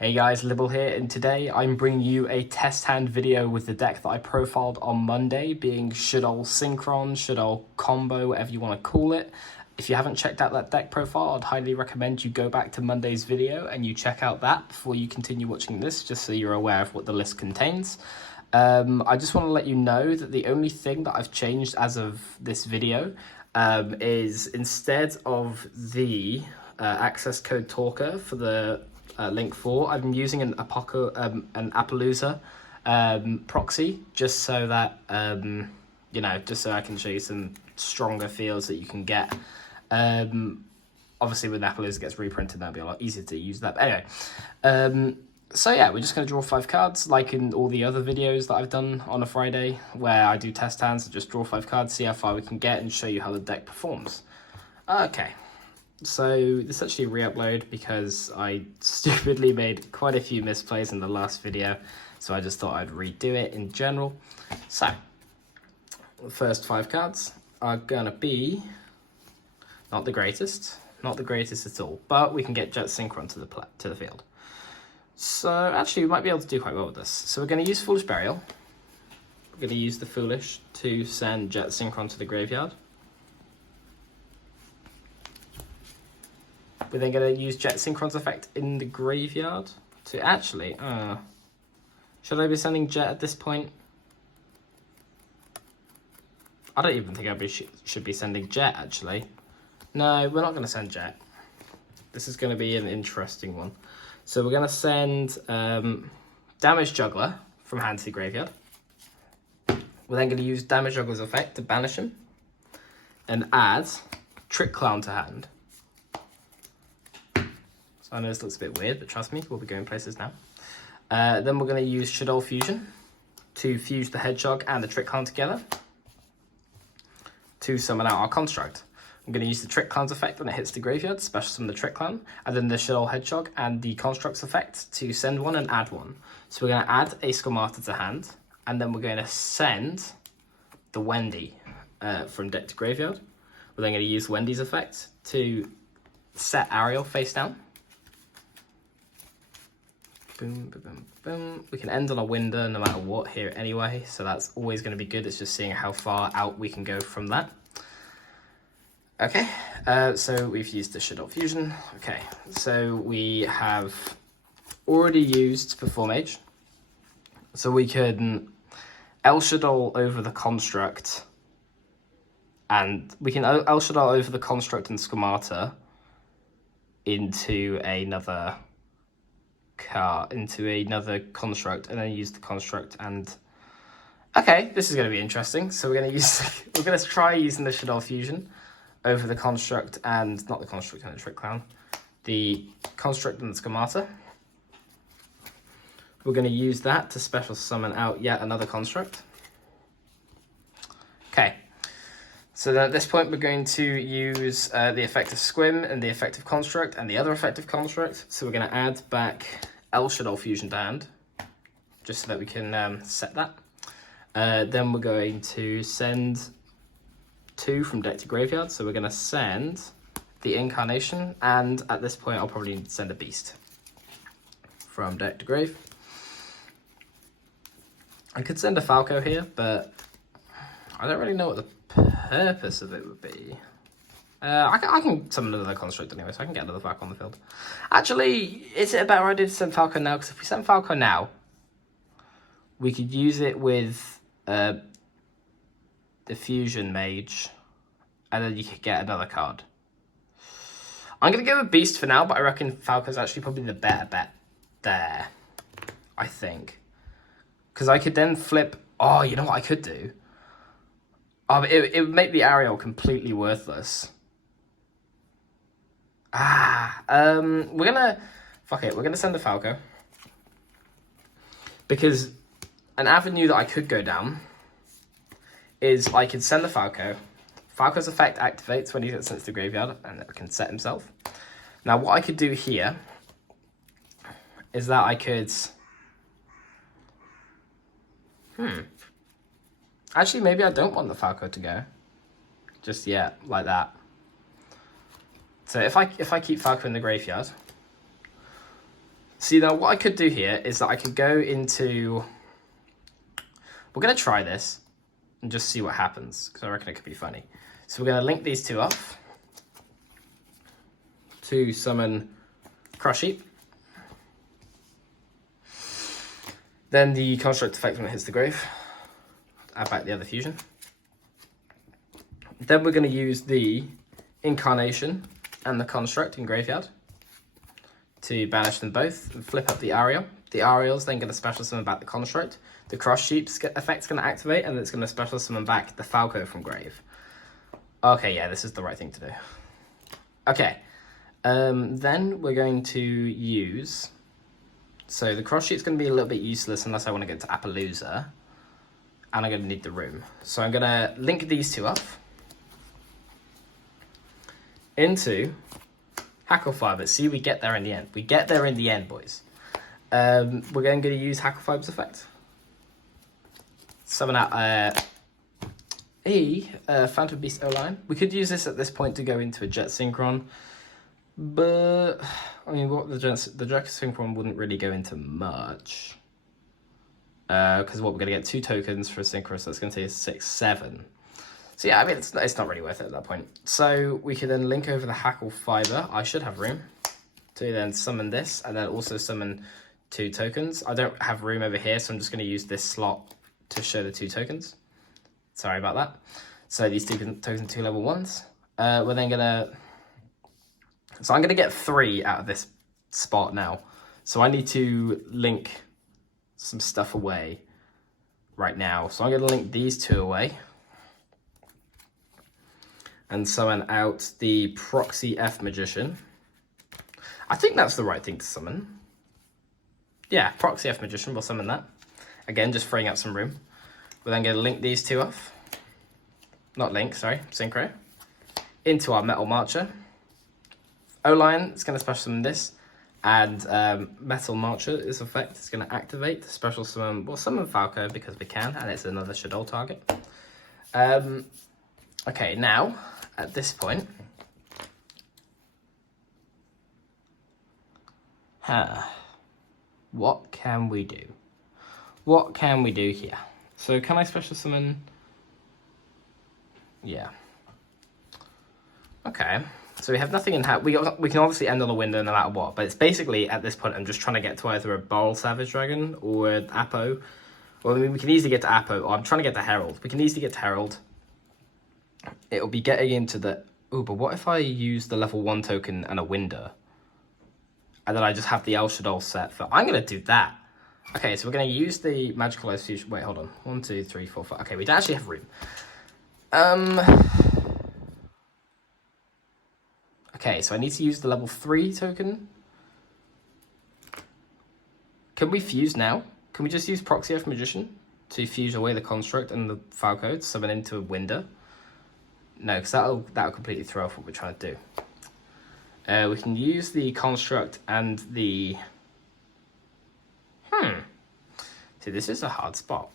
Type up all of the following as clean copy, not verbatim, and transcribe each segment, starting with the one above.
Hey guys, Libyl here, and today I'm bringing you a test hand video with the deck that I profiled on Monday, being Shaddoll Synchron, Shaddoll Combo, whatever you want to call it. If you haven't checked out that deck profile, I'd highly recommend you go back to Monday's video and you check out that before you continue watching this, just so you're aware of what the list contains. I just want to let you know that the only thing that I've changed as of this video is instead of the access code talker for the link 4, I've been using an Appaloosa proxy, just so that just so I can show you some stronger feels that you can get. Obviously when Appaloosa gets reprinted, that'll be a lot easier to use that. But anyway, so yeah, we're just going to draw 5 cards, like in all the other videos that I've done on a Friday, where I do test hands, so just draw 5 cards, see how far we can get, and show you how the deck performs. Okay. So this is actually a re-upload because I stupidly made quite a few misplays in the last video, so I just thought I'd redo it in general. So the first 5 cards are gonna be not the greatest at all, but we can get Jet Synchron to the field. So actually we might be able to do quite well with this. So we're gonna use Foolish Burial. We're gonna use the Foolish to send Jet Synchron to the graveyard. We're then going to use Jet Synchron's effect in the graveyard to actually... should I be sending Jet at this point? I don't even think I should be sending Jet, actually. No, we're not going to send Jet. This is going to be an interesting one. So we're going to send Damage Juggler from hand to the graveyard. We're then going to use Damage Juggler's effect to banish him. And add Trick Clown to hand. I know this looks a bit weird, but trust me, we'll be going places now. Then we're going to use Shaddoll Fusion to fuse the Hedgehog and the Trick Clown together to summon out our Construct. I'm going to use the Trick Clown's effect when it hits the graveyard, special summon the Trick Clown, and then the Shaddoll Hedgehog and the Construct's effect to send one and add one. So we're going to add a Skomata to hand, and then we're going to send the Wendy from deck to graveyard. We're then going to use Wendy's effect to set Ariel face down. Boom, boom, boom, boom. We can end on a Winder no matter what here anyway, so that's always going to be good. It's just seeing how far out we can go from that. Okay, so we've used the Shaddoll Fusion. Okay, so we have already used Perform Age. So we can El Shaddoll over the Construct, and we can El Shaddoll over the Construct and Skomata into another Construct, and then use the Construct. And okay, this is going to be interesting. So we're going to try using the Shaddoll Fusion over the Construct, and not the Construct and the Trick Clown, the Construct and the Skomata. We're going to use that to special summon out yet another Construct. Okay, so then at this point we're going to use the effect of Squim and the effect of Construct and the other effect of Construct. So we're going to add back El Shaddoll Fusion to hand, just so that we can set that. Then we're going to send 2 from deck to graveyard. So we're going to send the Incarnation, and at this point I'll probably send a Beast from deck to grave. I could send a Falco here, but I don't really know what the purpose of it would be. I can summon another Construct anyway, so I can get another Falco on the field. Actually, is it a better idea to send Falco now? Because if we send Falco now, we could use it with the Fusion Mage, and then you could get another card. I'm going to go with Beast for now, but I reckon Falco's actually probably the better bet there, I think. Because I could then flip... Oh, you know what I could do? Oh, it would make the Ariel completely worthless. We're gonna... Fuck it, we're gonna send the Falco. Because an avenue that I could go down is I could send the Falco. Falco's effect activates when he gets sent to the graveyard, and it can set himself. Now, what I could do here is that I could... Actually, maybe I don't want the Falco to go just yet, like that. So if I keep Falco in the graveyard, See, now what I could do here is that I could go into... We're going to try this and just see what happens, because I reckon it could be funny. So we're going to link these two up to summon Crush Heap. Then the construct effect when it hits the grave. Add back the other fusion. Then we're going to use the Incarnation and the construct in graveyard to banish them both and flip up the Ariel. The Ariel's then going to special summon back the construct. The Crush Heap's effect's going to activate, and it's going to special summon back the Falco from grave. Okay, yeah, this is the right thing to do. Okay, then we're going to use... So the Crush Heap's going to be a little bit useless unless I want to get to Appaloosa. And I'm going to need the room. So I'm going to link these two up into Hackle Fiber. See, we get there in the end. We get there in the end, boys. We're going to use Hackle Fiber's effect. Summon out Phantom Beast O-Line. We could use this at this point to go into a Jet Synchron. But, I mean, what the Jet Synchron wouldn't really go into much. Because what we're going to get 2 tokens for a Synchro, so that's going to take 6, 7. So yeah, I mean, it's not really worth it at that point. So we can then link over the Hackle Fiber. I should have room to then summon this, and then also summon 2 tokens. I don't have room over here, so I'm just going to use this slot to show the 2 tokens. Sorry about that. So these 2 tokens are 2 level 1s. We're then going to... So I'm going to get 3 out of this spot now. So I need to link some stuff away right now. So I'm going to link these 2 away. And summon out the Proxy F Magician. I think that's the right thing to summon. Yeah, Proxy F Magician, we'll summon that. Again, just freeing up some room. We're then going to link these 2 off. Not link, sorry, Synchro. Into our Metal Marcher. O-Line is going to special summon this. And Metal Marcher is effect. It's going to activate the special summon. We'll summon Falco because we can, and it's another Shaddoll target. Okay, now, at this point... What can we do? What can we do here? So can I special summon? Yeah. Okay. So we have nothing in hand. We can obviously end on a window no matter what, but it's basically, at this point, I'm just trying to get to either a Boral Savage Dragon or an Apo. Well, I mean, we can easily get to Apo, or I'm trying to get to Herald. We can easily get to Herald. It'll be getting into the... Ooh, but what if I use the level 1 token and a window? And then I just have the El Shaddoll set for... I'm going to do that. Okay, so we're going to use the Magical Ice Fusion... Wait, hold on. 1, 2, 3, 4, 5... Okay, we don't actually have room. Okay, so I need to use the level 3 token. Can we fuse now? Can we just use Proxy F Magician to fuse away the construct and the Falco to summon into a window? No, because that'll completely throw off what we're trying to do. We can use the construct and the... See, this is a hard spot.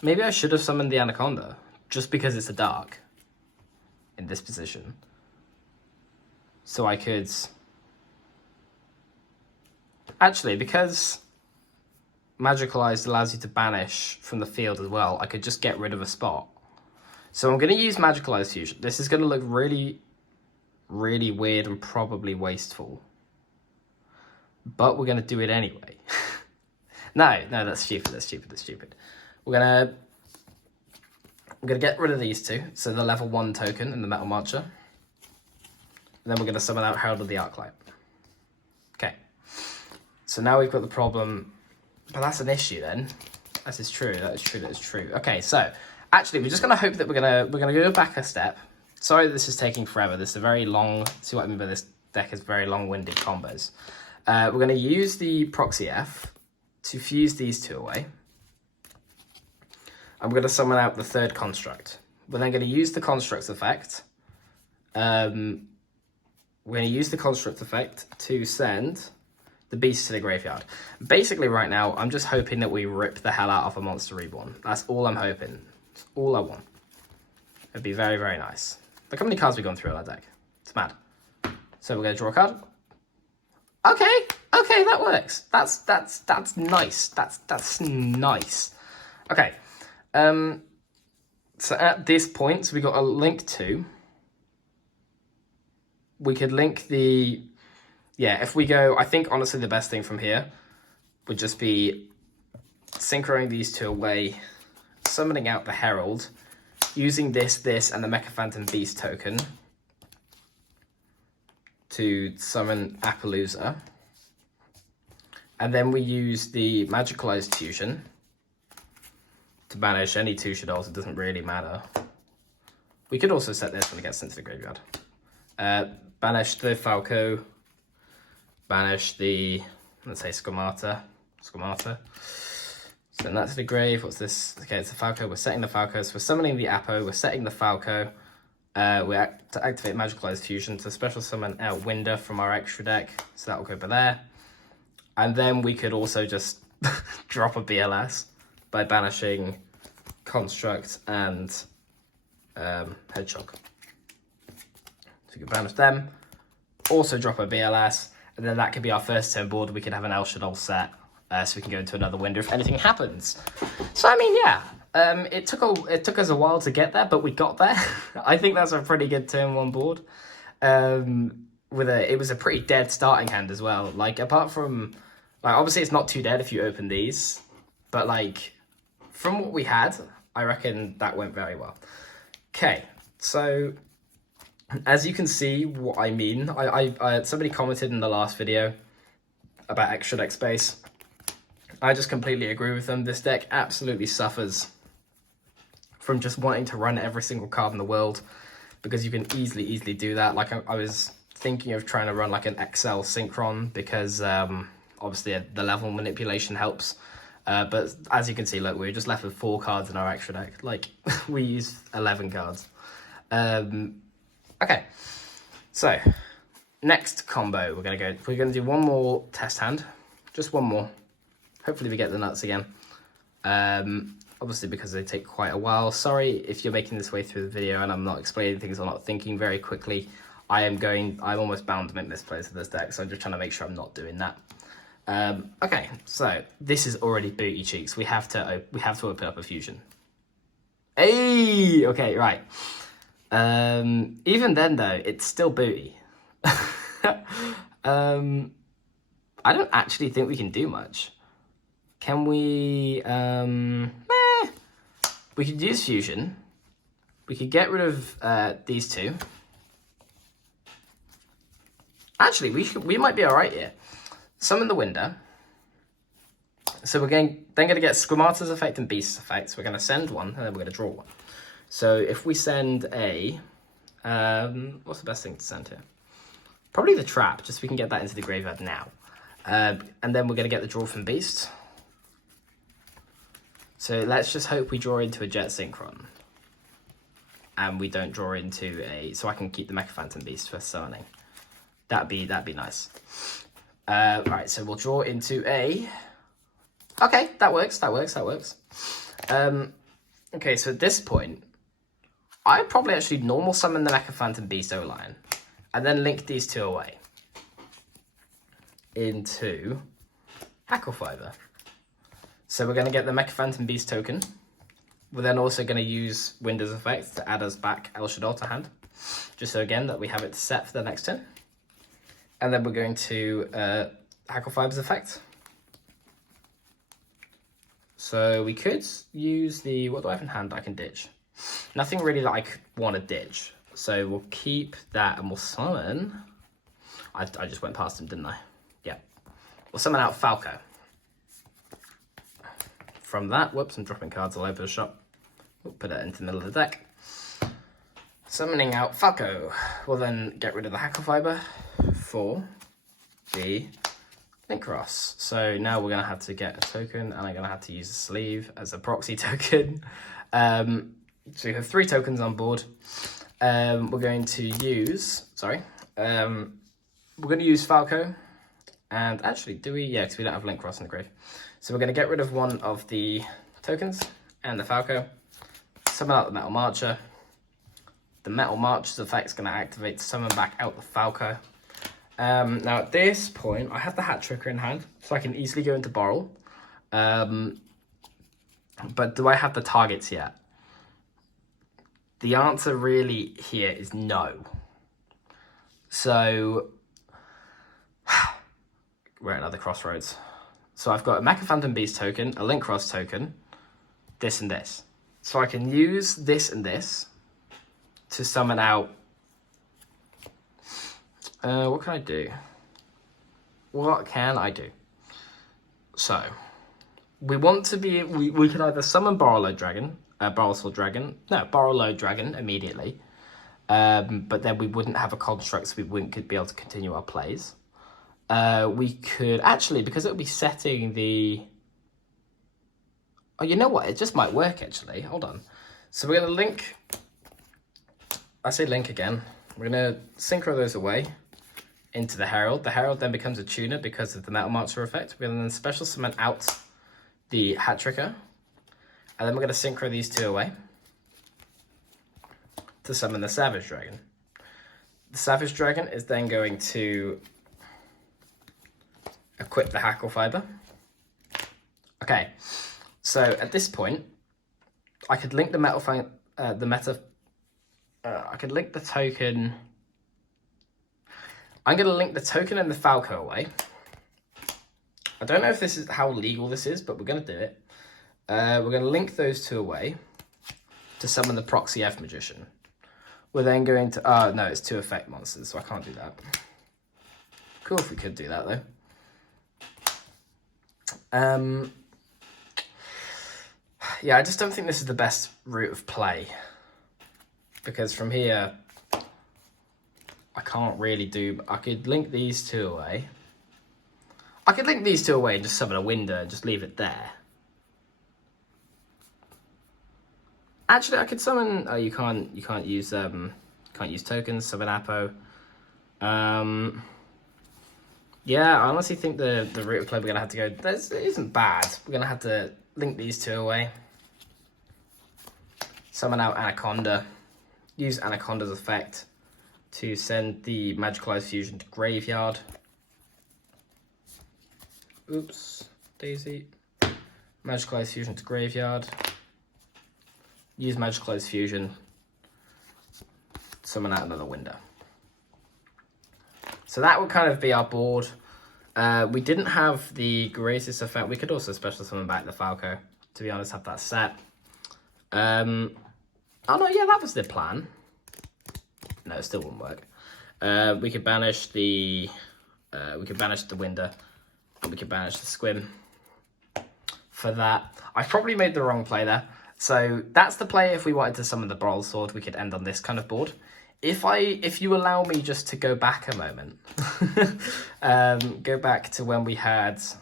Maybe I should have summoned the Anaconda, just because it's a dark in this position. So I could... Actually, because Magicalized allows you to banish from the field as well, I could just get rid of a spot. So I'm going to use Magicalized Fusion. This is going to look really, really weird and probably wasteful. But we're going to do it anyway. No, that's stupid, that's stupid, that's stupid. We're going to get rid of these 2. So the level 1 token and the Metal Marcher. And then we're going to summon out Herald of the Arclight. Okay. So now we've got the problem. But that's an issue then. That is true, that is true, that is true. Okay, so actually we're just going to hope that we're going to go back a step. Sorry this is taking forever. This is a very long... See what I mean by this deck is very long-winded combos. We're going to use the Proxy F to fuse these 2 away. I'm going to summon out the 3rd construct. We're then going to use the construct's effect. We're going to use the construct effect to send the beast to the graveyard. Basically right now, I'm just hoping that we rip the hell out of a Monster Reborn. That's all I'm hoping. That's all I want. It'd be very, very nice. Look how many cards we've gone through on that deck. It's mad. So we're going to draw a card. Okay, okay, that works. That's nice. That's nice. Okay. So at this point, we got a link to. We could link the. Yeah, if we go, I think honestly the best thing from here would just be synchroning these two away, summoning out the Herald, using this, and the Mecha Phantom Beast token to summon Appaloosa. And then we use the Magicalized Fusion to banish any two Shaddolls. It doesn't really matter. We could also set this when it gets into the graveyard. Banish the Falco. Banish the, let's say, Squamata. Send that to the grave. What's this? Okay, it's the Falco. We're setting the Falco. So we're summoning the Appo. We're setting the Falco. To activate Magicalized Fusion to special summon out Winder from our extra deck. So that will go over there. And then we could also just drop a BLS by banishing Construct and Hedgehog. So we can banish them. Also drop a BLS. And then that could be our first turn board. We could have an El Shaddoll set. So we can go into another Winder if anything happens. So, I mean, yeah. It took us a while to get there, but we got there. I think that's a pretty good turn one board. It was a pretty dead starting hand as well. Like, apart from, like, obviously it's not too dead if you open these, but like, from what we had, I reckon that went very well. Okay, so as you can see what I mean, I somebody commented in the last video about extra deck space. I just completely agree with them. This deck absolutely suffers from just wanting to run every single card in the world, because you can easily do that. Like I was thinking of trying to run like an XL Synchron because obviously the level manipulation helps. But as you can see, look, we're just left with 4 cards in our extra deck. Like we used 11 cards. Okay, so next combo we're gonna do one more test hand, just one more. Hopefully we get the nuts again. Obviously because they take quite a while. Sorry if you're making this way through the video and I'm not explaining things or not thinking very quickly. I'm almost bound to make misplays with this deck, so I'm just trying to make sure I'm not doing that. Okay, so this is already booty cheeks. We have to open up a fusion. Hey, okay, right. Even then though, it's still booty. I don't actually think we can do much. Can we, we could use fusion. We could get rid of these two. Actually, we might be all right here. Summon the Winder. So we're then going to get Squamata's effect and Beast's effect. So we're going to send one, and then we're going to draw one. So if we send a, what's the best thing to send here? Probably the Trap, just so we can get that into the graveyard now. And then we're going to get the draw from Beast. So let's just hope we draw into a Jet Synchron. And we don't draw into a... So I can keep the Mecha Phantom Beast for summoning. That'd be nice. Right, so we'll draw into a... Okay, that works. Okay, so at this point, I'd probably actually normal summon the Mecha Phantom Beast O-Lion. And then link these two away. Into Hackle Fiber. So we're going to get the Mecha Phantom Beast token. We're then also going to use Winder's effect to add us back El Shaddoll to hand. Just so again that we have it set for the next turn. And then we're going to Hackle Fiber's effect. So we could use the... What do I have in hand I can ditch? Nothing really that I could want to ditch. So we'll keep that and we'll summon... I just went past him, didn't I? Yeah. We'll summon out Falco. From that, whoops, I'm dropping cards all over the shop. We'll put it into the middle of the deck. Summoning out Falco. We'll then get rid of the Hackle Fiber for the Link Ross. So now we're going to have to get a token, and I'm going to have to use a sleeve as a proxy token. So we have 3 tokens on board. We're going to use, we're going to use Falco. And actually, do we? Yeah, because we don't have Link Ross in the grave. So we're going to get rid of one of the tokens and the Falco. Summon out the Metal Marcher. The Metal Marcher's effect is going to activate to summon back out the Falco. Now at this point, I have the hat tricker in hand, so I can easily go into Borrel. But do I have the targets yet? The answer really here is no. So we're at another crossroads. So I've got a Mecha Phantom Beast token, a Link Cross token, this and this. So I can use this and this to summon out. What can I do? What can I do? So we want to be. We can either summon Borrelode Dragon, Borrelsword Dragon. No, Borrelode Dragon immediately. But then we wouldn't have a construct, so we wouldn't be able to continue our plays. We could actually, because it would be setting the. Oh, you know what? It just might work actually. Hold on. So we're gonna link. I say link again. We're gonna synchro those away into the Herald. The Herald then becomes a tuner because of the Metal Marcher effect. We're gonna then special summon out the Hat Tricker, and then we're gonna synchro these two away to summon the Savage Dragon. The Savage Dragon is then going to equip the Hackle Fiber. Okay, so at this point, I could link the I could link the token. I'm going to link the token and the Falco away. I don't know if this is how legal this is, but we're going to do it. We're going to link those two away to summon the Proxy F Magician. We're then going to... no, it's 2 effect monsters, so I can't do that. Cool if we could do that, though. Yeah, I just don't think this is the best route of play. Because from here, I can't really do... I could link these two away. I could link these two away and just summon a window and just leave it there. Actually, I could summon... Oh, you can't use tokens, summon Apo. Yeah, I honestly think the route of play we're going to have to go... It isn't bad. We're going to have to link these two away. Summon out Anaconda. Use Anaconda's effect to send the Magicalized Fusion to Graveyard. Oops, Daisy. Magicalized Fusion to Graveyard. Use Magicalized Fusion. Summon out another window. So that would kind of be our board. We didn't have the greatest effect. We could also special summon back the Falco. To be honest, have that set. Oh no, yeah, that was the plan. No, it still wouldn't work. We could banish the window, and we could banish the Squim. For that, I probably made the wrong play there. So that's the play. If we wanted to summon the Borrelsword, we could end on this kind of board. If you allow me just to go back a moment, go back to when we had. So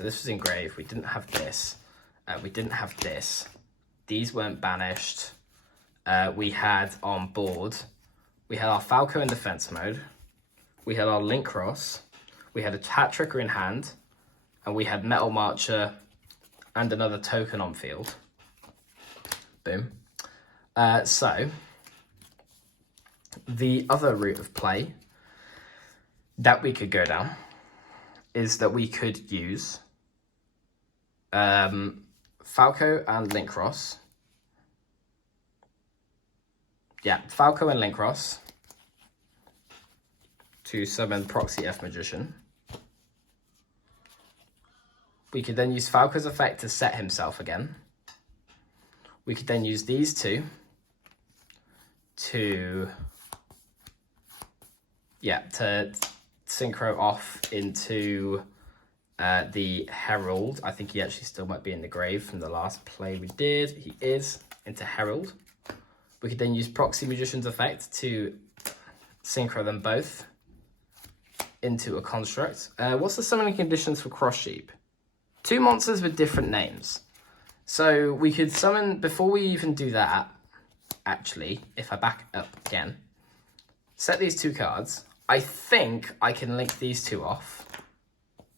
this was engraved. We didn't have this. We didn't have this. These weren't banished. We had on board, we had our Falco in defense mode, we had our Link Cross, we had a Hat Tricker in hand, and we had Metal Marcher and another token on field. Boom. So, the other route of play that we could go down is that we could use Falco and Link Cross. Yeah, Falco and Link Cross to summon Proxy F Magician. We could then use Falco's effect to set himself again. We could then use these two to synchro off into the Herald. I think he actually still might be in the grave from the last play we did. He is into Herald. We could then use Proxy Magician's effect to synchro them both into a construct. What's the summoning conditions for Cross Sheep? 2 monsters with different names. So we could summon, before we even do that, actually, if I back up again, set these 2 cards. I think I can link these 2 off.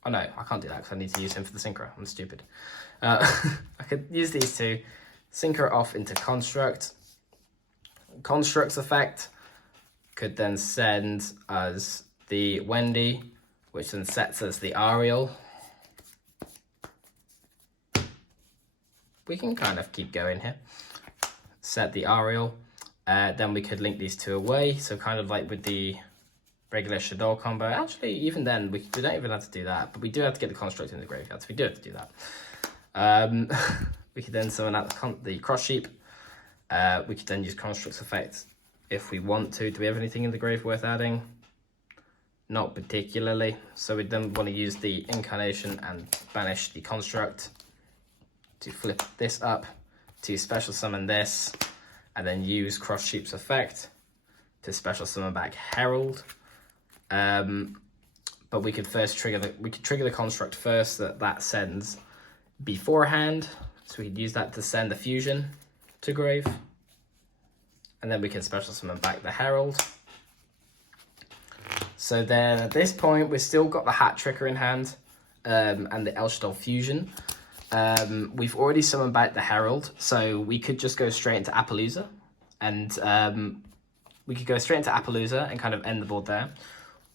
Oh no, I can't do that because I need to use him for the synchro. I'm stupid. I could use these 2, synchro off into construct. Construct's effect could then send us the Wendy, which then sets us the Ariel. We can kind of keep going here. Set the Ariel. Then we could link these two away. So kind of like with the regular Shaddoll combo. Actually, even then, we don't even have to do that. But we do have to get the construct in the graveyard. So we do have to do that. We could then summon out the Cross Sheep. We could then use Construct's effect if we want to. Do we have anything in the grave worth adding? Not particularly. So we then want to use the Incarnation and banish the Construct to flip this up, to special summon this, and then use Cross Sheep's effect to special summon back Herald. But we could first trigger the Construct first that sends beforehand. So we could use that to send the Fusion to grave. And then we can special summon back the Herald. So then at this point, we've still got the Hat Tricker in hand, and the Shaddoll Fusion. We've already summoned back the Herald, so we could just go straight into Appaloosa. And we could go straight into Appaloosa and kind of end the board there.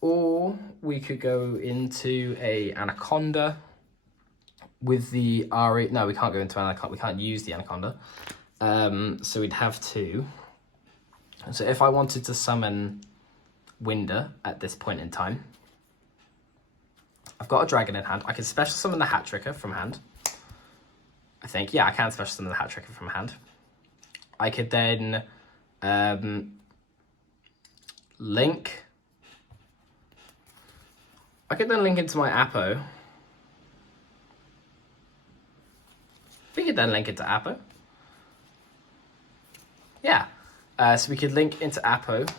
Or we could go into a Anaconda with the Ari. No, we can't go into Anaconda. We can't use the Anaconda. So we'd have to. So if I wanted to summon Winder at this point in time, I've got a dragon in hand. I can special summon the Hat Tricker from hand. I think, yeah, I can special summon the Hat Tricker from hand. I could then link. I could then link into my Appo. We could then link into Appo. Yeah. So we could link into Appo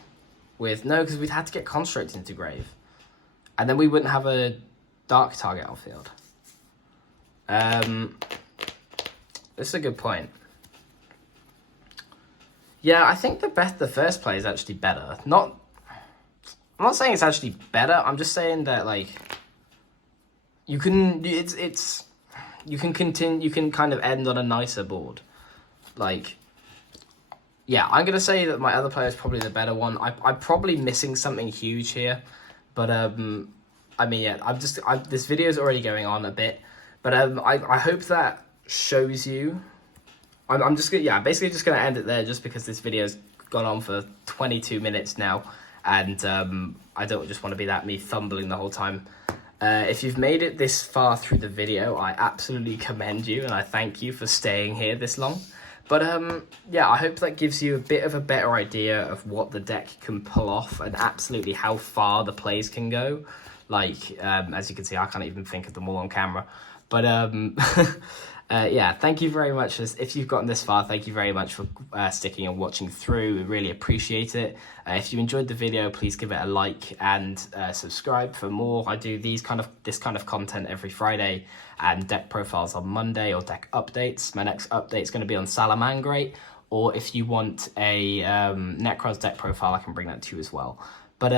with... No, because we'd had to get Construct into grave. And then we wouldn't have a dark target outfield. This is a good point. Yeah, I think the first play is actually better. I'm not saying it's actually better. I'm just saying that, like, you can continue. You can kind of end on a nicer board. Like, yeah, I'm gonna say that my other player is probably the better one. I'm probably missing something huge here, but I mean, yeah, this video is already going on a bit, but I hope that shows you. I'm just gonna, yeah, basically just gonna end it there, just because this video's gone on for 22 minutes now, and I don't just want to be me fumbling the whole time. If you've made it this far through the video, I absolutely commend you, and I thank you for staying here this long. But yeah, I hope that gives you a bit of a better idea of what the deck can pull off and absolutely how far the plays can go. Like, as you can see, I can't even think of them all on camera. But yeah, thank you very much. If you've gotten this far, thank you very much for sticking and watching through. We really appreciate it. If you enjoyed the video, please give it a like and subscribe for more. I do this kind of content every Friday, and deck profiles on Monday, or deck updates. My next update is going to be on Salamangreat, or if you want a Necros deck profile, I can bring that to you as well. But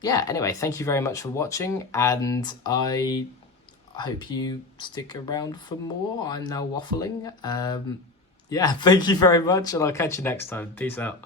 yeah, anyway, thank you very much for watching, and I hope you stick around for more. I'm now waffling. Yeah, thank you very much, and I'll catch you next time. Peace out.